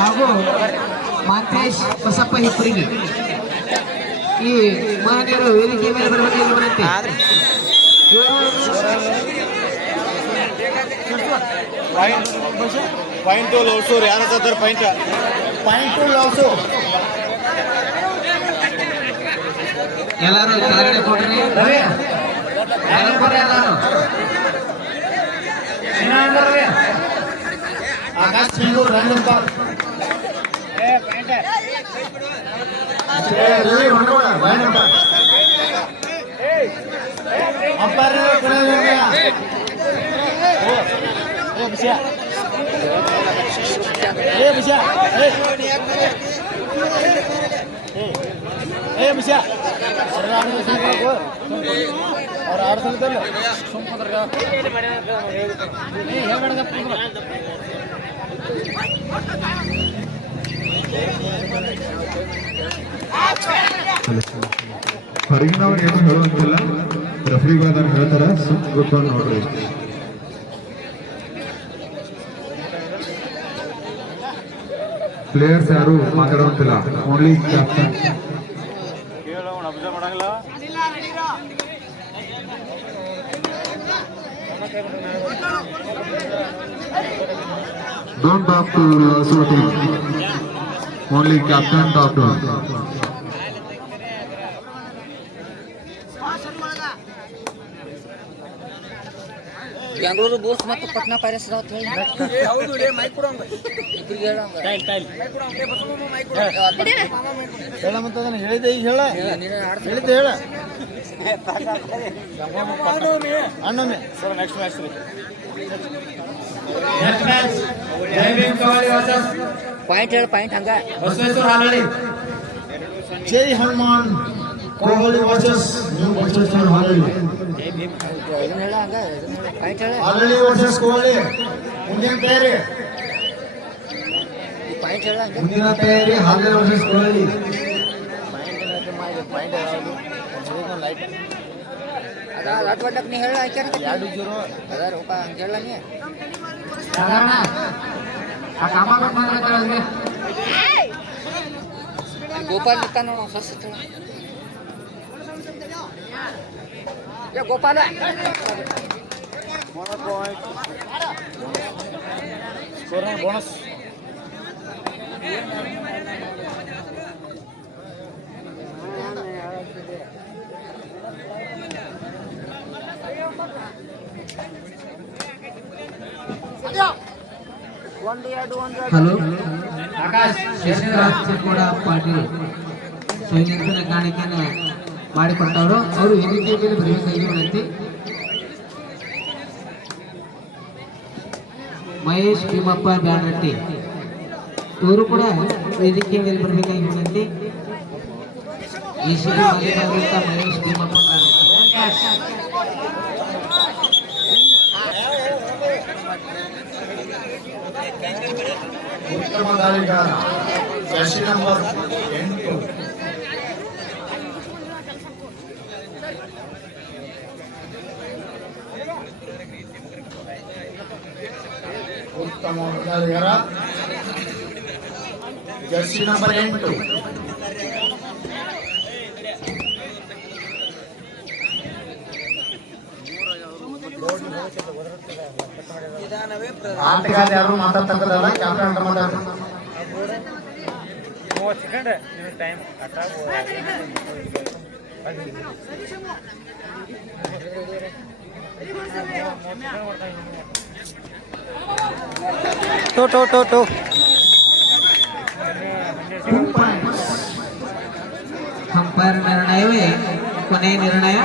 ಹಾಗೂ ಮಾಂತೇಶ್ ಬಸಪ್ಪ ಹಿಪ್ಪರಿಗೆ ಈ ಮಹನೀಯರು ವೇದಿಕೆ ಮೇಲೆ ಬರಬೇಕು ವಿನಂತಿ. ಪಾಯಿಂಟ್ ಲವ್ಸೂರ್ ಯಾರ ಪಾಯಿಂಟ್ ಎಲ್ಲರೂ ಕೆಳಗಡೆ ಕೊಡ್ರಿ. ಆಕಾಶ್ ಅವ್ರು ಆಡ್ಸಲ್ಲ ಹೊರಗಿನವ್ರು ಏನು ಹೇಳುವಂತಿಲ್ಲ, ರೆಫ್ರಿಗಾದವ್ರು ಹೇಳ್ತಾರ, ಸುತ್ತ ಕೂತ್ಕೊಂಡು ನೋಡ್ರಿ. ಪ್ಲೇಯರ್ಸ್ ಯಾರು ಮಾತಾಡುವಂತಿಲ್ಲ, only captain. Don't talk to Lasoo team. Only captain talk to him. Bengaluru Bulls ಮತ್ತು ಪಟ್ನಾ ಪೈರಸ್ ಹೇಳಿದೆ ಈಗ ಹೇಳ ಹೇಳಿದ್ದೆ ಹೇಳ ಅಣ್ಣೊಮ್ಮೆ ಸರ್ ನೆಕ್ಸ್ಟ್ ಮ್ಯಾಚ್ ಪಾಯಿಂಟ್ ಹೇಳ ಪಾಯಿಂಟ್ ಹಂಗ ಬಸವೇಶ್ವರ ಹಾಲಳ್ಳಿ ಜೈ ಹನುಮಾನ್ ಕೊಹ್ಲಿ ವರ್ಸಸ್ ನ್ಯೂ ಬಸವೇಶ್ವರ ಹಾಲಳ್ಳಿ ಹೇಳ ಹಂಗ ಪಾಯಿಂಟ್ ಹೇಳ ಹಾಲಳ್ಳಿ ವರ್ಸಸ್ ಕೊಹ್ಲಿ ಮುಂದಿನ ತಯಾರಿ ಪಾಯಿಂಟ್ ಹೇಳ ಹಂಗ ಮುಂದಿನ ತಯಾರಿ Halalli versus Kohli point light ಅದ ನೀ ಹೇಳ ಆಯ್ಕೆ 2-0 ಅದ ರೂಪಾಯಿ ಹಂಗೆ ಹೇಳ ನೀ ಗೋಪಾಲ್ ಇತ್ತ ನೋಡು ಸ್ವಸ್ಥ ಗೋಪಾಲ ಬೋನಸ್ ಹಲೋ ಕೂಡ ಪಾಟೀಲ್ ಸೈನಿಕರ ಕಾಣಿಕೆಯನ್ನು ಮಾಡಿಕೊಟ್ಟವರು ಅವರು ವೇದಿಕೆ ಮೇಲೆ ಬರಬೇಕಾಗಿ ವಿನಂತಿ. ಮಹೇಶ್ ಭೀಮಪ್ಪ ಬ್ಯಾಡರಟ್ಟಿ ಇವರು ಕೂಡ ವೇದಿಕೆ ಮೇಲೆ ಬರಬೇಕಾಗಿ ವಿನಂತಿ. ಈ ಶಿಬಿರ ಮಾಲೀಕರಾದಂಥ ಮಹೇಶ್ ಭೀಮಪ್ಪ ಬ್ಯಾಡರಟ್ಟಿ. ಉತ್ತಮ ದಾಳಿಗಾರ ಜರ್ಸಿ ನಂಬರ್ 8 ಉತ್ತಮ ದಾಳಿಗಾರ ಜರ್ಸಿ ನಂಬರ್ 8 ಆಟಗಾರ ಯಾರು ಮಾತಾಡ್ತಕ್ಕದಲ್ಲ ಕ್ಯಾಪ್ಟನ್ ಅಂತ ಮಾತಾಡ್ತಾರೆ 30 ಸೆಕೆಂಡ್ ಟೈಮ್ ಟೋ ಅಂಪೈರ್ ನಿರ್ಣಯವೇ ಕೊನೆಯ ನಿರ್ಣಯ.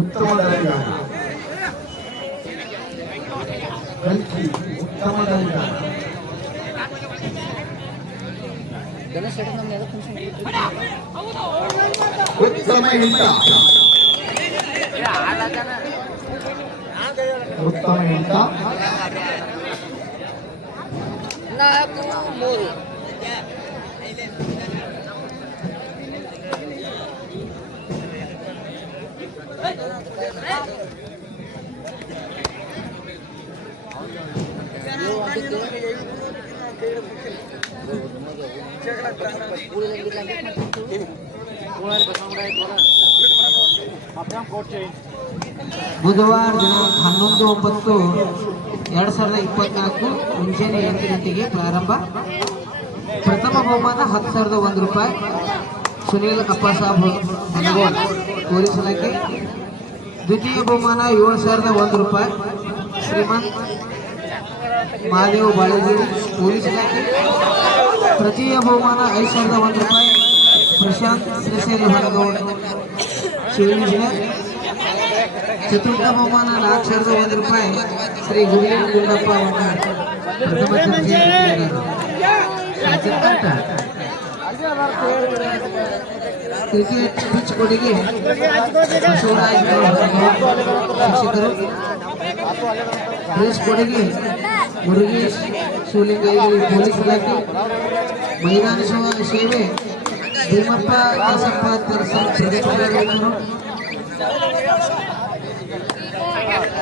ಉತ್ತಮ ದಾಳಿಗಾರ ಉತ್ತಮ ದಾಳಿಗಾರ ಉತ್ತಮ ಹಿಡಿತ ಉತ್ತಮ ಹಿಡಿತ 4-3 ಉತ್ತಮ ಬುಧವಾರ ದಿನಾಂಕ 11/9/2024 ಮುಂಜಾನೆ 8 ಗಂಟೆಗೆ ಪ್ರಾರಂಭ. ಪ್ರಥಮ ಬಹುಮಾನ 10,001 ರೂಪಾಯಿ ಸುನೀಲ್ ಅಪ್ಪಸಾಬ್ ಹನಗೋಳ್ ಪೊಲೀಸ್ ಇಲಾಖೆ. ದ್ವಿತೀಯ ಬಹುಮಾನ 7,001 ರೂಪಾಯಿ ಶ್ರೀಮಂತ್ ಮಹಾದೇವ್ ಬಾಳೇಗಿರಿ ಪೊಲೀಸ್ ಇಲಾಖೆ. ತೃತೀಯ ಬಹುಮಾನ 5,001 ರೂಪಾಯಿ ಪ್ರಶಾಂತ್ ಶ್ರೀಶೈಲ್ ಹನಗೋಳ್ ಸಿವಿಲ್ ಇಂಜಿನಿಯರ್. ಚತುರ್ಥ ಬಹುಮಾನ 4,001 ರೂಪಾಯಿ ಶ್ರೀ ಗುಡಿಯನ್ ಗುಂಡಪ್ಪ ಪ್ರಥಮ ಕ್ರಿಕೆಟ್ ಪಿಚ್ ಕೊಡುಗೆ ಬಸವರಾಜ್ ಶಿಕ್ಷಕರು. ಡ್ರೆಸ್ ಕೊಡುಗೆ ಮುರುಗೇಶ್ ಶಿವಲಿಂಗಯ್ಯ ಪೊಲೀಸ್ ಇಲಾಖೆ. ಮೈದಾನ ಸೇವೆ ಭೀಮಪ್ಪ ಕಸಪ್ಪ ಪ್ರದೇಶರು.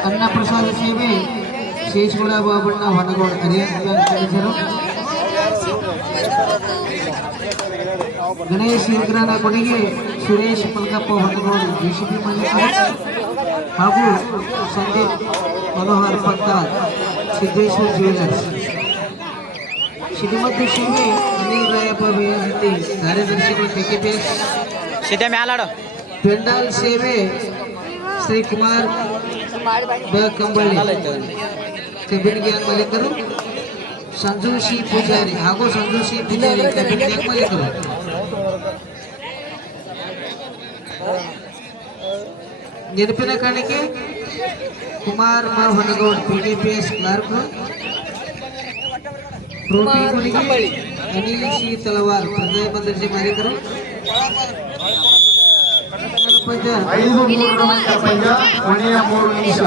ಅನ್ನ ಪ್ರಸಾದ ಸೇವೆ ಶೇಷಗೌಡ ಬಾಬಣ್ಣ ಹೊನಗೋಳ್ ಸದಸ್ಯರು. ಗಣೇಶ್ ವಿಗ್ರಹದ ಕೊಡುಗೆ ಸುರೇಶ್ ಮಲ್ಕಪ್ಪ ಹೊನಗೋಳ್ ಜೆಸಿಬಿ ಮಾಲೀಕರು ಹಾಗೂ ಸಂದೀಪ್ ಮನೋಹರ್ ಪಟ್ಟಾರ್ ಸಿದ್ದೇಶ್ವರ್ ಜ್ಯುವೆಲರ್ಸ್. ಶ್ರೀಮಂತ ಸೇವೆ ಅನಿಲ್ ರಾಯಪ್ಪ ಬೇಹಟ್ಟಿ ಕಾರ್ಯದರ್ಶಿಗಳು ಕೆಕೆಪಿಎಸ್. ಪೆಂಡಾಲ್ ಸೇವೆ ಶ್ರೀ ಕುಮಾರ್ ಕಂಬಳಿ ಕಬ್ಬಿನ ಗ್ಯಾಂಗ್ ಮಾಲೀಕರು. ಸಂಜು ಸಿ ಪೂಜಾರಿ ಹಾಗೂ ಸಂಜು ಸಿ ಪೂಜಾರಿ ಕಬ್ಬಿನ ಗ್ಯಾಂಗ್ ಮಾಲೀಕರು. ನೆನಪಿನ ಕಾಣಿಕೆ ಕುಮಾರ್ ಹೊನಗೋಡ್ ಪಿಡಿಪಿಎಸ್ ಕ್ಲಾರ್ಕ್. ಪ್ರೋಟಿ ಕೊಡುಗೆ ಅನಿಲ್ ಸಿ ತಲವಾರ್ ಪ್ರಥಮ ದರ್ಜೆ ಮಾಲೀಕರು. 5-3 ಪಂದ್ಯ ಕೊನೆಯ 3 ನಿಮಿಷ.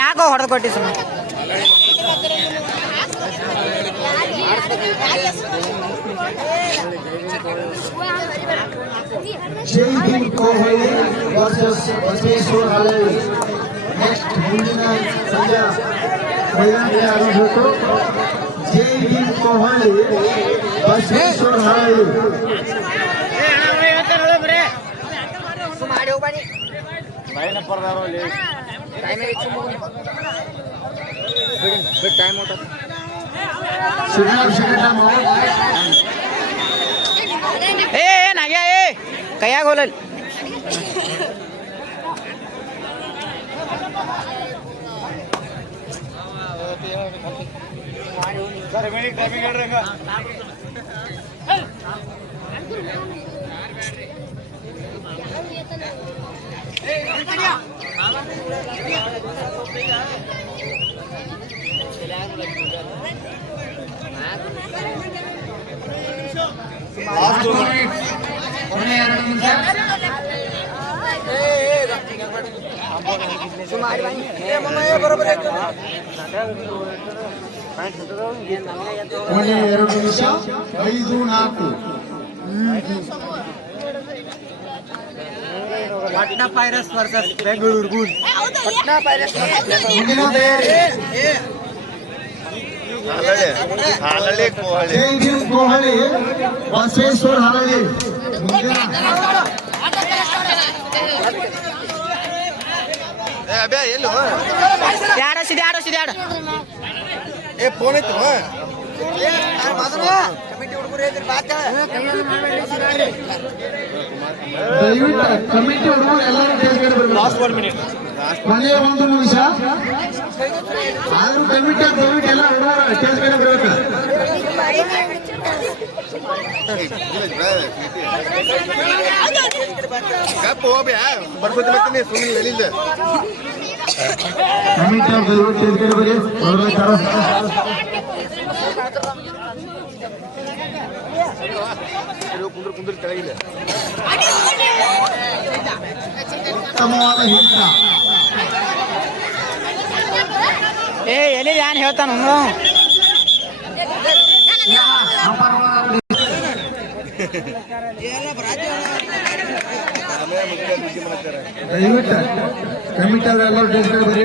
ಯಾಕೋ ಹೊಡೆದು ಕೊಟ್ಟಿ ಸುಮ್ಮ ಜೈ ಭೀಮ್ ಕೊಹ್ಲಿ ವರ್ಸಸ್ ಬಸವೇಶ್ವರ ಹಳ್ಳಿ. ನೆಕ್ಸ್ಟ್ ಮುಂದಿನ ಪಂದ್ಯ ಮೈದಾನದಲ್ಲಿ ಆಡಬೇಕು. ಜೈ ಭೀಮ್ ಕೊಹ್ಲಿ ಬಸವೇಶ್ವರ ಹಳ್ಳಿ. ಕೈಯಾಗ ಹೋಲಲ್ ಕೊನೆಯ 2 ನಿಮಿಷ. 5-4 ಪಟ್ನಾ ಪೈರಸ್ ವರ್ಸಸ್ ಬೆಂಗಳೂರು ಬುಲ್ಸ್. ಪಟ್ನಾ ಪೈರಸ್ ಮುಂದಿನ ತಯಾರಿ. ಜೈ ಭೀಮ್ ಕೊಹ್ಲಿ ಬಸವೇಶ್ವರ ಹಳ್ಳಿ. ಮುಂದಿನ ದಯವಿಟ್ಟು ಕಮಿಟಿ ಹುಡುಗರು ಎಲ್ಲರೂ ಟೇಸ್ಟ್ಗೆ ಬರಬೇಕು. ಕೊನೆಯ 1 ನಿಮಿಷ. ಆದ್ರೂ ಕಮಿಟಿ ಎಲ್ಲ ಹುಡುಗರು ಟೇಸ್ಟ್ಗೆ ಬರಬೇಕು. ಕಮಿಟಿ ದಯವಿಟ್ಟು ಟೇಸ್ಟ್ಗೆ ಬರೀ ಉತ್ತಮವಾದ ಹಿಡಿತ. ಎಲ್ಲಿ ಯಾನ್ ಹೇಳ್ತಾನ ದಯವಿಟ್ಟು ಕಮಿಟಿ ಆದ್ರೆ ಎಲ್ಲರೂ ಟೇಸ್ಟ್ ಕಡೆ ಬರ್ರಿ.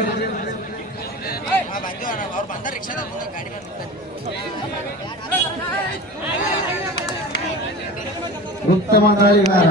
ಉತ್ತಮ ಗಾಳಿಗಾರ